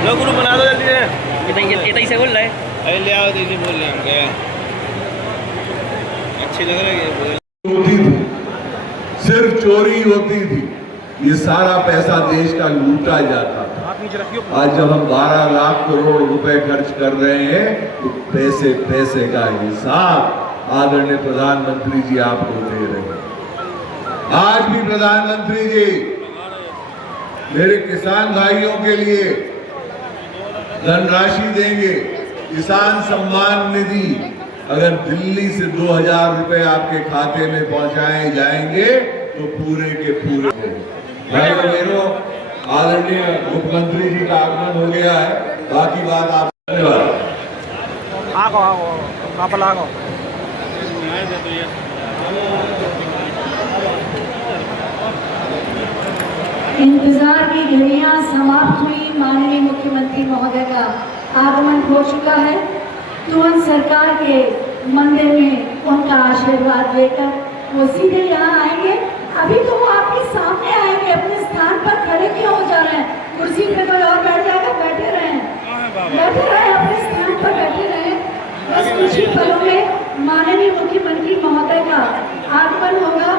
लो group बना दो जल्दी से। इतना से बोल रहा है। अरे ले आओ दीदी बोल रहे हम क्या अच्छी लग रही है होती थी, सिर्फ चोरी होती थी, ये सारा पैसा देश का लूटा जाता था। आज जब हम 12 लाख करोड़ रुपए खर्च कर रहे हैं तो पैसे पैसे का हिसाब आदरणीय प्रधानमंत्री जी आपको दे रहे हैं। आज भी प्रधानमंत्री जी मेरे किसान भाइयों के लिए धनराशि देंगे। किसान सम्मान निधि अगर दिल्ली से 2000 रुपए आपके खाते में पहुंचाए जाएंगे तो पूरे के पूरे भाई बहनों, आदरणीय मुख्यमंत्री जी का आगमन हो गया है। बाकी बात आप धन्यवाद। इंतजार की घड़ियां समाप्त हुई। माननीय मुख्यमंत्री महोदय का आगमन हो चुका है। तुरंत सरकार के मंदिर में उनका आशीर्वाद लेकर वो सीधे यहाँ आएंगे। अभी तो वो आपके सामने आएंगे। अपने स्थान पर खड़े क्यों हो जा रहे हैं? कुर्सी पे कोई और बैठ जाएगा, बैठे रहे, अपने स्थान पर बैठे रहे। बस कुछ ही पलों में माननीय मुख्यमंत्री महोदय का आगमन होगा।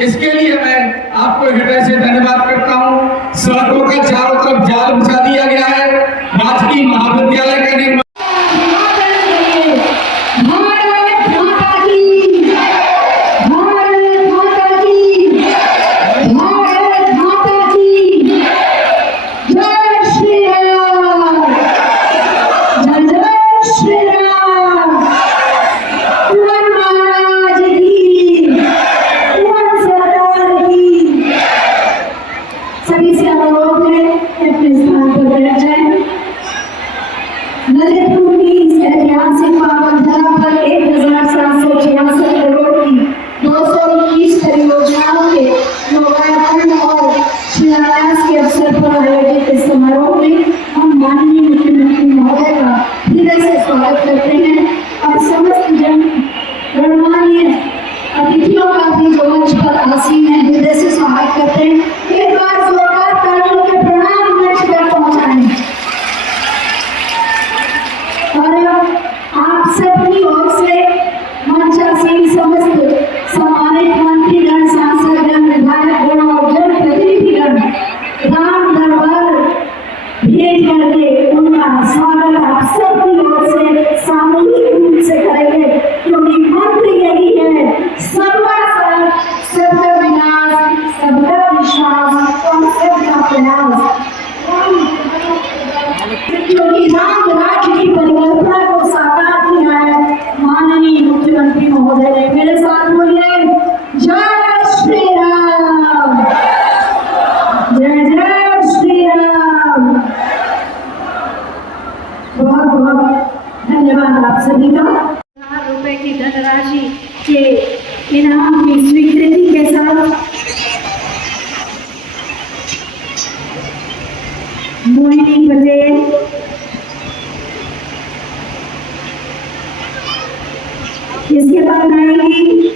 इसके लिए मैं आपको हृदय से धन्यवाद करता हूँ। सड़कों के चारों तरफ जाल बिछा दिया गया है। राजकीय महाविद्यालय का निर्माण सभी से अनुरोध है अपने स्थान पर मोहिनी पटेल, इसके बाद आएगी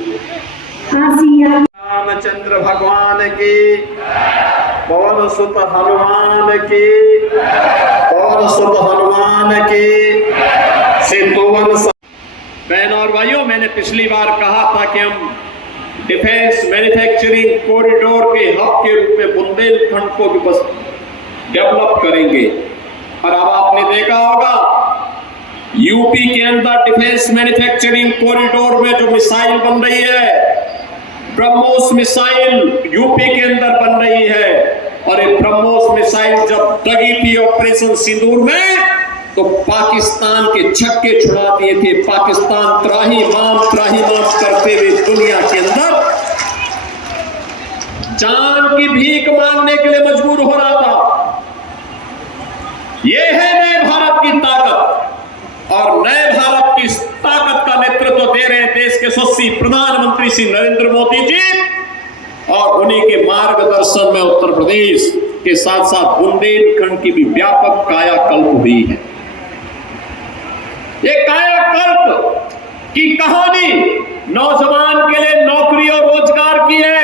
आसिया। रामचंद्र भगवान की, पवन सुत हनुमान की, पवन सुत हनुमान की, सितुवन। बहनों और भाइयों, मैंने पिछली बार कहा था कि हम डिफेंस मैन्युफैक्चरिंग कॉरिडोर के हब के रूप में बुंदेलखंड को भी बस डेवलप करेंगे। और अब आपने देखा होगा यूपी के अंदर डिफेंस मैन्युफैक्चरिंग कॉरिडोर में जो मिसाइल बन रही है, ब्रह्मोस मिसाइल यूपी के अंदर बन रही है। और ये ब्रह्मोस मिसाइल जब दगी थी ऑपरेशन सिंदूर में, तो पाकिस्तान के छक्के छुड़ा दिए थे। पाकिस्तान त्राहिमाम करते हुए दुनिया के अंदर जान की भीख मांगने के लिए मजबूर हो रहा था। यह है नए भारत की ताकत, और नए भारत की ताकत का नेतृत्व दे रहे हैं देश के यशस्वी प्रधानमंत्री श्री नरेंद्र मोदी जी, और उन्हीं के मार्गदर्शन में उत्तर प्रदेश के साथ साथ बुंदेलखंड की भी व्यापक कायाकल्प हुई है। ये कायाकल्प की कहानी नौजवान के लिए नौकरी और रोजगार की है,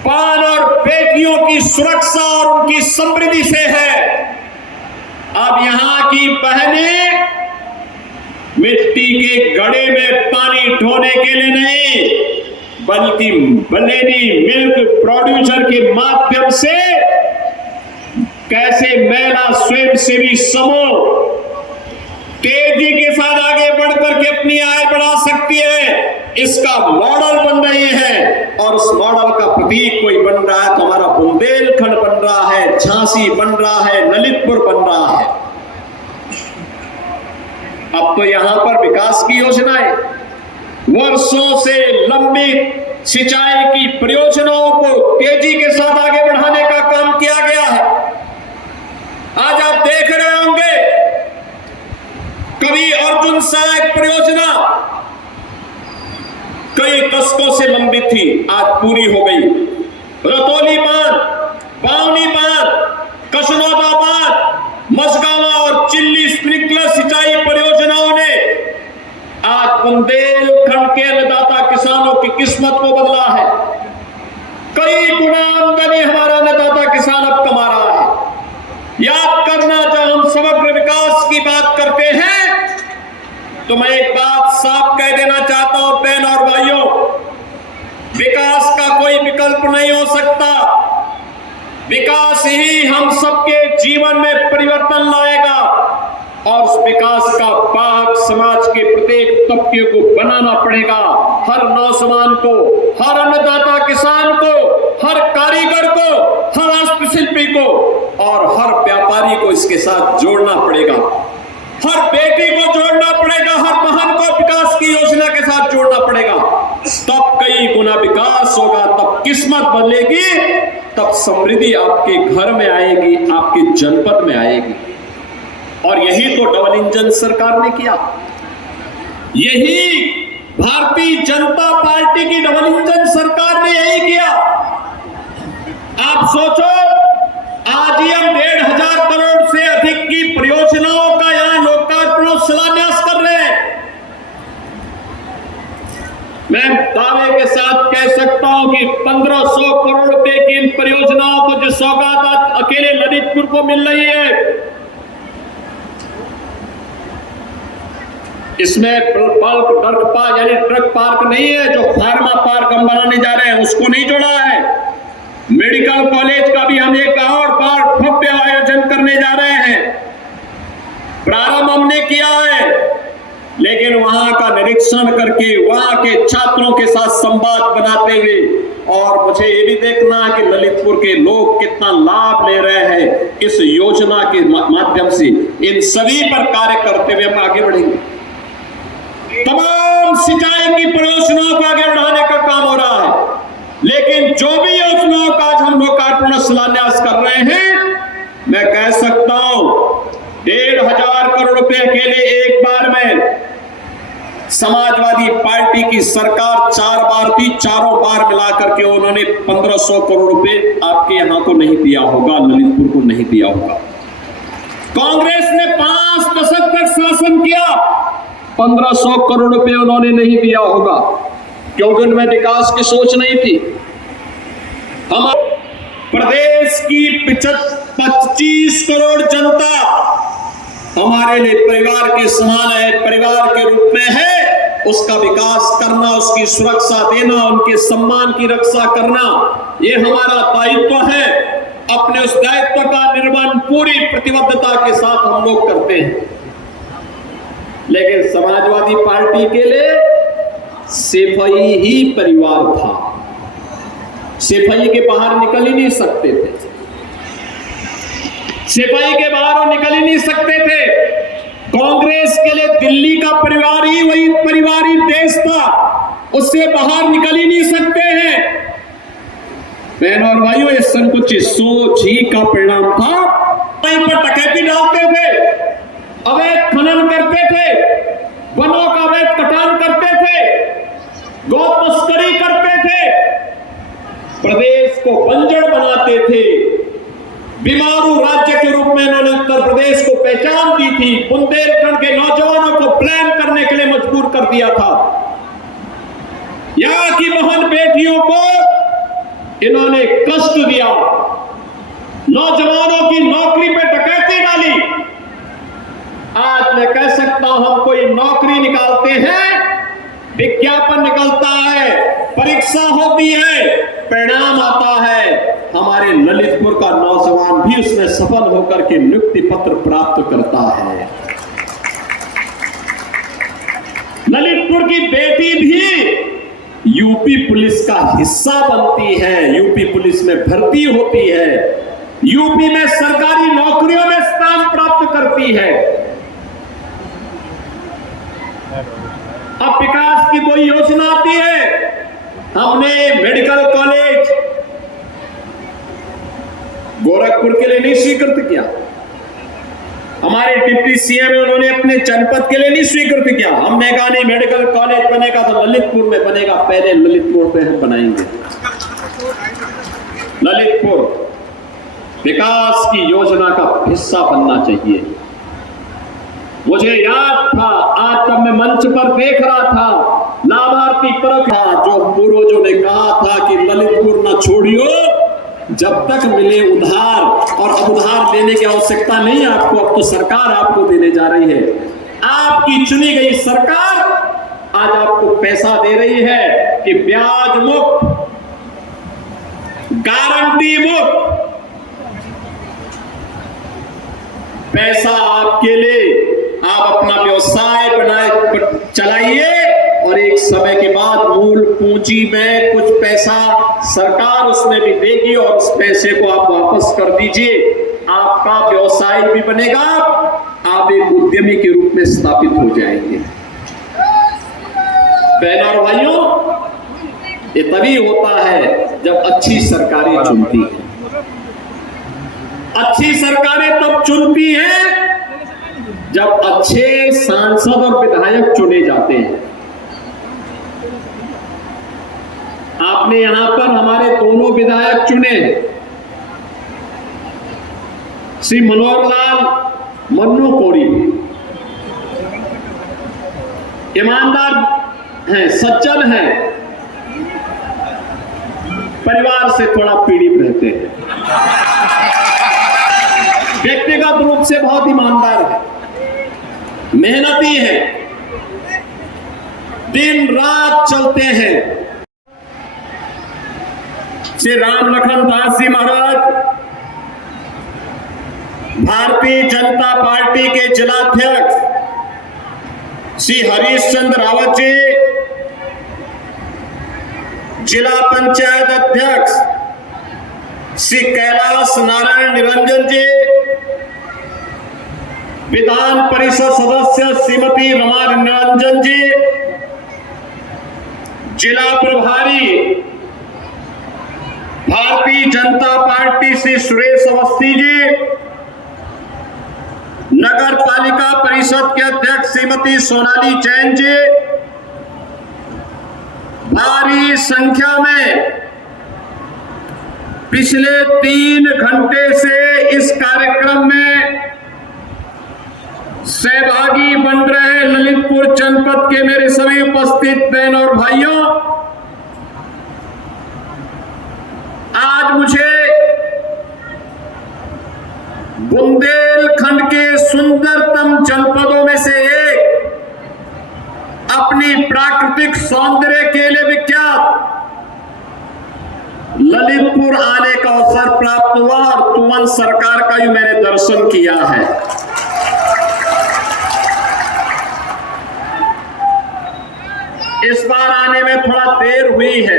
पान और बेटियों की सुरक्षा और उनकी समृद्धि से है। अब यहां की बहनें मिट्टी के घड़े में पानी ढोने के लिए नहीं, बल्कि बलेनी मिल्क प्रोड्यूसर के माध्यम से कैसे महिला स्वयंसेवी समूह तेजी के साथ आगे बढ़कर के अपनी आय बढ़ा सकती है, इसका मॉडल बन रही है। और उस मॉडल का प्रतीक कोई बन रहा है तो हमारा बुंदेलखंड बन रहा है, झांसी बन रहा है, ललितपुर बन रहा है। अब तो यहां पर विकास की योजनाएं, वर्षों से लंबी सिंचाई की परियोजनाओं को तेजी के साथ आगे बढ़ाने का काम किया गया है। आज आप देख रहे होंगे कभी अर्जुन सहायक परियोजना कई दशकों से लंबित थी, आज पूरी हो गई। रतौली बांध, बावनी बांध, कसनौदा बांध, मसगावा और चिल्ली स्प्रिंकलर सिंचाई परियोजनाओं ने आज बुंदेलखंड के अन्नदाता किसानों की किस्मत को बदला है। कई गुना आमदनी हमारा अन्नदाता किसान अब कमा रहा है। याद करना, जब हम समग्र विकास की बात करते हैं तो मैं एक बात साफ कह देना चाहता हूं बहन और भाइयों, विकास का कोई विकल्प नहीं हो सकता। विकास ही हम सबके जीवन में परिवर्तन लाएगा, और उस विकास का भाग समाज के प्रत्येक तबके को बनाना पड़ेगा। हर नौजवान को, हर अन्नदाता किसान को, हर कारीगर को, हर हस्तशिल्पी को और हर व्यापारी को इसके साथ जोड़ना पड़ेगा। हर बेटी को जोड़ना पड़ेगा, हर बहन को विकास की योजना के साथ जोड़ना पड़ेगा। तब कई गुना विकास होगा, तब किस्मत बदलेगी, तब समृद्धि आपके घर में आएगी, आपके जनपद में आएगी। और यही तो डबल इंजन सरकार ने किया। यही भारतीय जनता पार्टी की डबल इंजन सरकार ने यही किया। आप सोचो, आज ही हम 1,500 करोड़ से अधिक की परियोजनाओं का यहां लोकार्पण और शिलान्यास कर रहे हैं। मैं दावे के साथ कह सकता हूं कि 1,500 करोड़ रुपए की इन परियोजनाओं को जो सौगात आज अकेले ललितपुर को मिल रही है, इसमें बल्क ट्रक पार्क नहीं है, जो फार्मा पार्क हम बनाने जा रहे हैं उसको नहीं जोड़ा है। मेडिकल कॉलेज का भी हम एक और बार भव्य आयोजन करने जा रहे हैं। प्रारंभ हमने किया है, लेकिन वहां का निरीक्षण करके वहां के छात्रों के साथ संवाद बनाते हुए, और मुझे ये भी देखना है कि ललितपुर के लोग कितना लाभ ले रहे हैं इस योजना के माध्यम से। इन सभी पर कार्य करते हुए हम आगे बढ़ेंगे। तमाम सिंचाई की परियोजनाओं को आगे बढ़ाने का काम हो रहा है, लेकिन जो भी योजनाओं का आज हम लोकार्पण शिलान्यास कर रहे हैं, मैं कह सकता हूं 1,500 करोड़ रुपए अकेले एक बार में समाजवादी पार्टी की सरकार 4 बार थी, चारों बार मिलाकर के उन्होंने 1,500 करोड़ रुपए आपके यहां को नहीं दिया होगा, ललितपुर को नहीं दिया होगा। कांग्रेस ने 5 दशक तक शासन किया, 1500 करोड़ रुपए उन्होंने नहीं दिया होगा, क्योंकि उनमें विकास की सोच नहीं थी। हमारे प्रदेश की 25 करोड़ जनता हमारे लिए परिवार के समान है, परिवार के रूप में है। उसका विकास करना, उसकी सुरक्षा देना, उनके सम्मान की रक्षा करना, ये हमारा दायित्व है। अपने उस दायित्व का निर्वहन पूरी प्रतिबद्धता के साथ हम लोग करते हैं। लेकिन समाजवादी पार्टी के लिए सिपाही ही परिवार था। सिपाही के बाहर निकल ही नहीं सकते थे, सिपाही के बाहर वो निकल ही नहीं सकते थे। कांग्रेस के लिए दिल्ली का परिवार ही वही परिवारी देश था, उससे बाहर निकल ही नहीं सकते हैं। बहनों और भाइयों, ये संकुचित सोच ही का परिणाम था। वहीं पर डकैती डालते थे, अवैध खनन करते थे, वनों का अवैध कटान करते थे, गौ तस्करी करते थे, प्रदेश को बंजर बनाते थे। बीमारू राज्य के रूप में इन्होंने उत्तर प्रदेश को पहचान दी थी। बुंदेलखंड के नौजवानों को प्लान करने के लिए मजबूर कर दिया था। यहां की बहन बेटियों को इन्होंने कष्ट दिया, नौजवानों की नौकरी पे डकैती डाली। आज मैं कह सकता हूं, हम कोई नौकरी निकालते हैं, विज्ञापन निकलता है, परीक्षा होती है, परिणाम आता है, हमारे ललितपुर का नौजवान भी उसमें सफल होकर के नियुक्ति पत्र प्राप्त करता है। ललितपुर की बेटी भी यूपी पुलिस का हिस्सा बनती है, यूपी पुलिस में भर्ती होती है, यूपी में सरकारी नौकरियों में स्थान प्राप्त करती है। अब विकास की कोई योजना आती है, हमने मेडिकल कॉलेज गोरखपुर के लिए नहीं स्वीकृत किया, हमारे डिप्टी सीएम उन्होंने अपने जनपद के लिए नहीं स्वीकृत किया। हमने कहा नहीं, मेडिकल कॉलेज बनेगा तो ललितपुर में बनेगा, पहले ललितपुर पे हम बनाएंगे। ललितपुर विकास की योजना का हिस्सा बनना चाहिए। मुझे याद था, आज जब मैं मंच पर देख रहा था, लाभार्थी परख था, जो पूर्वजों ने कहा था कि ललितपुर न छोड़ियो जब तक मिले उधार, और अब उधार लेने की आवश्यकता नहीं आपको, अब तो सरकार आपको देने जा रही है। आपकी चुनी गई सरकार आज आपको पैसा दे रही है कि ब्याज मुक्त, गारंटी मुक्त पैसा आपके लिए, आप अपना व्यवसाय बनाए चलाइए, और एक समय के बाद मूल पूंजी में कुछ पैसा सरकार उसमें भी देगी, और उस पैसे को आप वापस कर दीजिए, आपका व्यवसाय भी बनेगा, आप एक उद्यमी के रूप में स्थापित हो जाएंगे। बहनों और भाइयों, ये तभी होता है जब अच्छी सरकारें चुनती हैं। अच्छी सरकारें तब चुनती हैं जब अच्छे सांसद और विधायक चुने जाते हैं। आपने यहां पर हमारे दोनों विधायक चुने, श्री मनोहर लाल मन्नू कोरी, ईमानदार हैं, सज्जन हैं, परिवार से थोड़ा पीड़ित रहते हैं, व्यक्तिगत रूप से बहुत ईमानदार है, मेहनती है, दिन रात चलते हैं। श्री राम लखन दास जी महाराज भारतीय जनता पार्टी के जिलाध्यक्ष, श्री हरीश चंद्र रावत जी जिला पंचायत अध्यक्ष, श्री कैलाश नारायण निरंजन जी विधान परिषद सदस्य, श्रीमती रमा निरंजन जी जिला प्रभारी भारतीय जनता पार्टी से सुरेश अवस्थी जी, नगर पालिका परिषद के अध्यक्ष श्रीमती सोनाली जैन जी, भारी संख्या में पिछले 3 घंटे से इस कार्यक्रम में सहभागी बन रहे ललितपुर जनपद के मेरे सभी उपस्थित बहन और भाइयों, आज मुझे बुंदेलखंड के सुंदरतम जनपदों में से एक, अपनी प्राकृतिक सौंदर्य के लिए विख्यात ललितपुर आने का अवसर प्राप्त हुआ और तुवन सरकार का भी मैंने दर्शन किया है। इस बार आने में थोड़ा देर हुई है,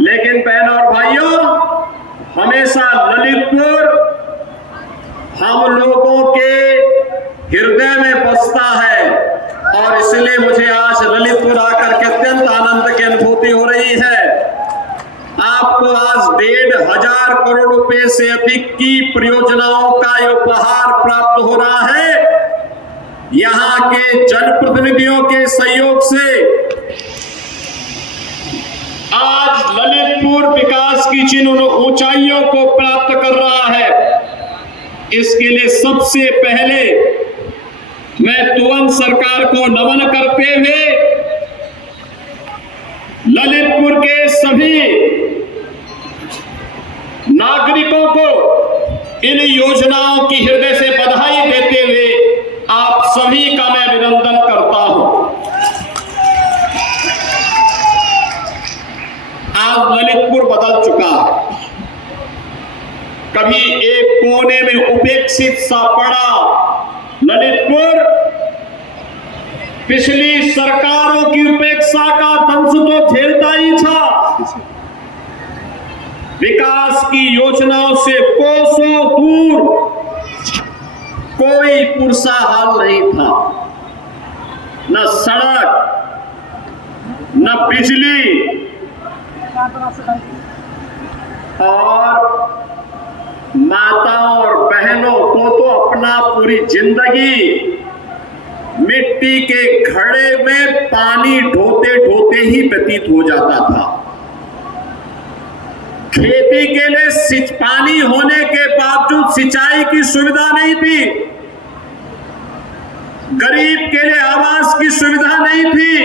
लेकिन बहन और भाइयों, हमेशा ललितपुर हम लोगों के हृदय में बसता है और इसलिए मुझे आज ललितपुर आकर के अत्यंत आनंद की अनुभूति हो रही है। आपको आज 1,500 करोड़ रुपए से अधिक की परियोजनाओं का उपहार प्राप्त हो रहा है। यहां के जनप्रतिनिधियों के सहयोग से आज ललितपुर विकास की जिन ऊंचाइयों को प्राप्त कर रहा है, इसके लिए सबसे पहले मैं तुवन सरकार को नमन करते हुए ललितपुर के सभी नागरिकों को इन योजनाओं की हृदय से बधाई देते हुए आप सभी का मैं अभिनंदन करता हूं। आज ललितपुर बदल चुका है। कभी एक कोने में उपेक्षित सा पड़ा ललितपुर पिछली सरकारों की उपेक्षा का दंश तो झेलता ही था। विकास की योजनाओं से कोसों दूर कोई पुरसा हाल नहीं था, न सड़क, न बिजली, और माताओं और बहनों को तो अपना पूरी जिंदगी मिट्टी के घड़े में पानी ढोते ढोते ही व्यतीत हो जाता था। खेती के लिए पानी होने के बावजूद सिंचाई की सुविधा नहीं थी, गरीब के लिए आवास की सुविधा नहीं थी,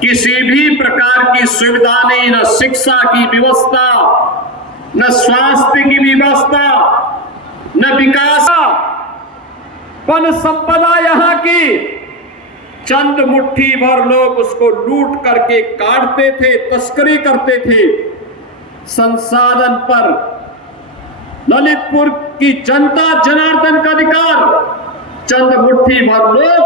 किसी भी प्रकार की सुविधा नहीं, न शिक्षा की व्यवस्था, न स्वास्थ्य की व्यवस्था, न विकास। वन संपदा यहाँ की चंद मुट्ठी भर लोग उसको लूट करके काटते थे, तस्करी करते थे। संसाधन पर ललितपुर की जनता जनार्दन का अधिकार चंद मुट्ठी भर लोग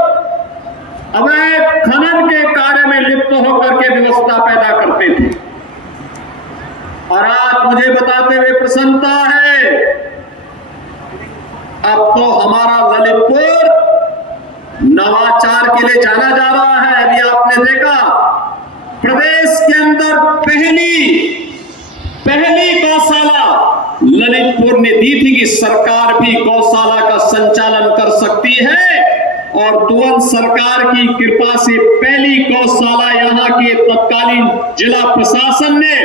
अवैध खनन के कार्य में लिप्त होकर के व्यवस्था पैदा करते थे। और आज मुझे बताते हुए प्रसन्नता है, अब तो हमारा ललितपुर नवाचार के लिए जाना जा रहा है। अभी आपने देखा प्रदेश के अंदर पहली गौशाला ललितपुर ने दी थी कि सरकार भी गौशाला का संचालन कर सकती है, और तुवन सरकार की कृपा से पहली गौशाला यहाँ के तत्कालीन जिला प्रशासन ने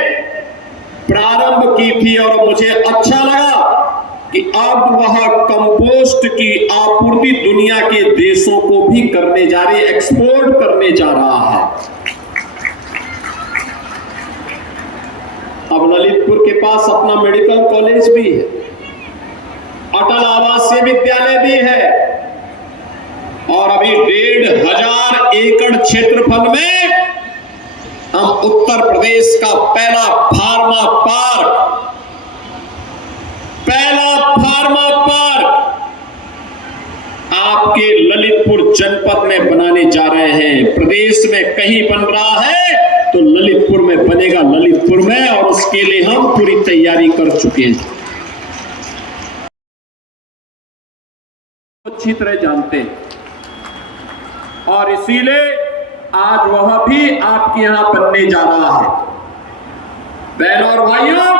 प्रारंभ की थी। और मुझे अच्छा लगा कि अब वह कंपोस्ट की आपूर्ति दुनिया के देशों को भी करने जा रही है, एक्सपोर्ट करने जा रहा है। अब ललितपुर के पास अपना मेडिकल कॉलेज भी है, अटल आवासीय विद्यालय भी है, और अभी 1,500 एकड़ क्षेत्रफल में हम उत्तर प्रदेश का पहला फार्मा पार्क आपके ललितपुर जनपद में बनाने जा रहे हैं। प्रदेश में कहीं बन रहा है तो ललितपुर में बनेगा, ललितपुर में, और उसके लिए हम पूरी तैयारी कर चुके हैं। अच्छी तरह जानते हैं, और इसीलिए आज वह भी आपके यहां बनने जा रहा है। बहनों और भाइयों,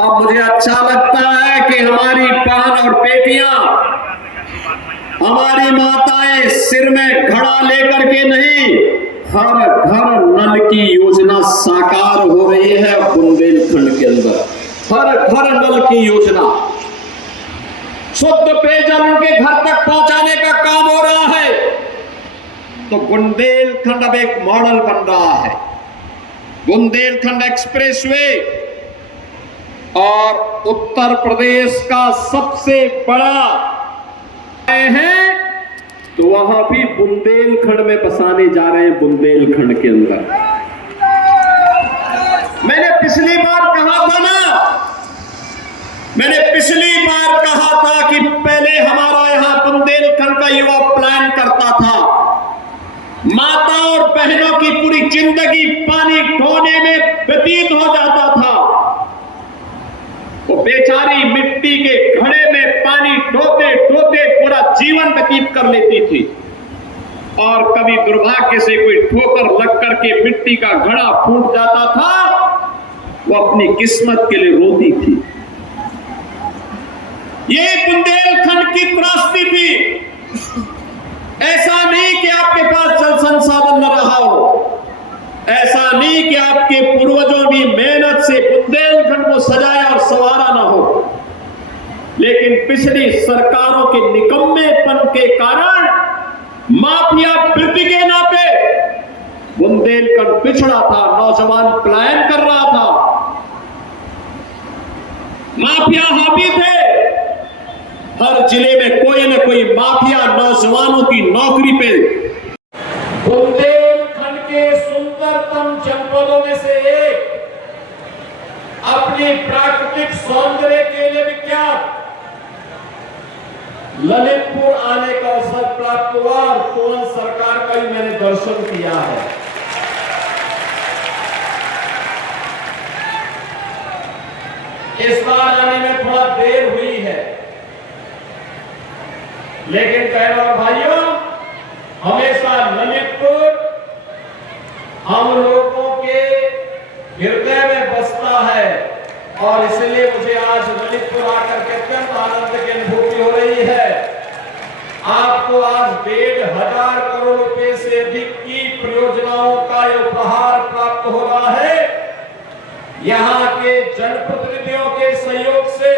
अब मुझे अच्छा लगता है कि हमारी बहन और बेटियां, हमारी माताएं सिर में घड़ा लेकर के नहीं, हर घर नल की योजना साकार हो रही है बुंदेलखंड के अंदर। हर घर नल की योजना, तो बुंदेलखंड अब एक मॉडल बन रहा है। बुंदेलखंड एक्सप्रेसवे और उत्तर प्रदेश का सबसे बड़ा है, तो वहां भी बुंदेलखंड में बसाने जा रहे हैं। बुंदेलखंड के अंदर मैंने पिछली बार कहा था कि पहले हमारा यहां बुंदेलखंड का युवा प्लान करता था, माता और बहनों की पूरी जिंदगी पानी ढोने में व्यतीत हो जाता था। वो बेचारी मिट्टी के घड़े में पानी ढोते ढोते पूरा जीवन व्यतीत कर लेती थी, और कभी दुर्भाग्य से कोई ठोकर लग करके मिट्टी का घड़ा फूट जाता था, वो अपनी किस्मत के लिए रोती थी। ये बुंदेलखंड की त्रासदी थी। ऐसा नहीं कि आपके पास जल संसाधन न रहा हो, ऐसा नहीं कि आपके पूर्वजों की मेहनत से बुंदेलखंड को सजाया और संवारा ना हो, लेकिन पिछली सरकारों के निकम्मेपन के कारण, माफिया वृत्ति के नाते बुंदेलखंड पिछड़ा था। नौजवान पलायन कर रहा था, माफिया हावी थे। हर जिले में कोई न कोई माफिया नौजवानों की नौकरी पे। बुंदेलखंड के सुंदरतम जनपदों में से एक, अपनी प्राकृतिक सौंदर्य के लिए विख्यात ललितपुर आने का अवसर प्राप्त हुआ, और तुरंत सरकार का ही मैंने दर्शन किया है। इस बार आने में थोड़ा देर हुई है, लेकिन बहनों और भाइयों, हमेशा ललितपुर हम लोगों के हृदय में बसता है, और इसलिए मुझे आज ललितपुर आकर के अत्यंत आनंद की अनुभूति हो रही है। आपको आज 1,500 करोड़ रुपए से अधिक की परियोजनाओं का उपहार प्राप्त हो रहा है। यहाँ के जनप्रतिनिधियों के सहयोग से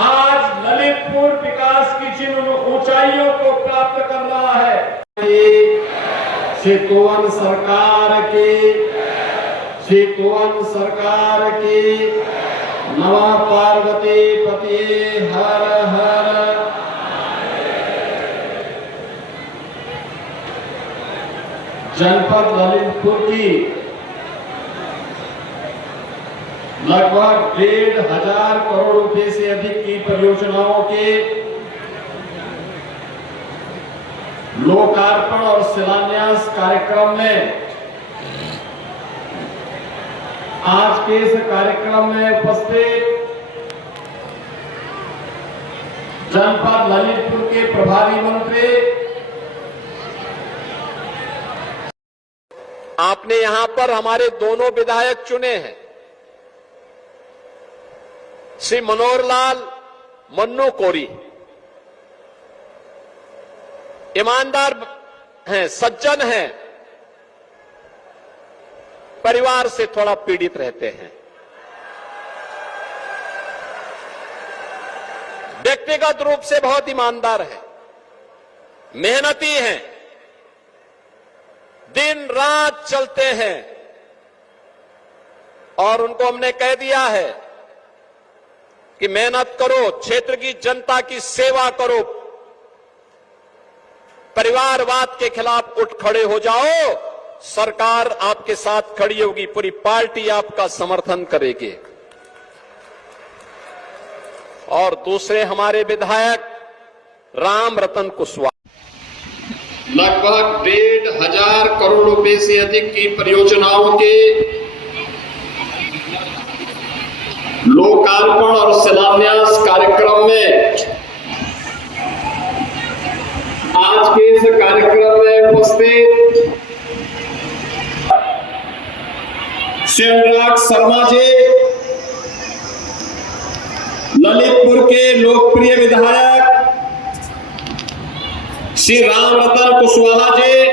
आज ललितपुर विकास की जिन ऊंचाइयों को प्राप्त कर रहा है, चितवन सरकार की नमः पार्वती पते हर हर। जनपद ललितपुर की लगभग 1,500 करोड़ रुपए से अधिक की परियोजनाओं के लोकार्पण और शिलान्यास कार्यक्रम में आज के इस कार्यक्रम में उपस्थित जनपद ललितपुर के प्रभारी मंत्री, आपने यहां पर हमारे दोनों विधायक चुने हैं, श्री मनोहर लाल मन्नू कोरी। ईमानदार हैं, सज्जन हैं, परिवार से थोड़ा पीड़ित रहते हैं, व्यक्तिगत रूप से बहुत ईमानदार हैं, मेहनती हैं, दिन रात चलते हैं, और उनको हमने कह दिया है कि मेहनत करो, क्षेत्र की जनता की सेवा करो, परिवारवाद के खिलाफ उठ खड़े हो जाओ, सरकार आपके साथ खड़ी होगी, पूरी पार्टी आपका समर्थन करेगी। और दूसरे हमारे विधायक राम रतन कुशवाहा, लगभग 1,500 करोड़ रुपए से अधिक की परियोजनाओं के लोकार्पण और शिलान्यास कार्यक्रम में आज के इस कार्यक्रम में उपस्थित श्री अनुराग शर्मा जी, ललितपुर के लोकप्रिय विधायक श्री राम रतन कुशवाहा जी,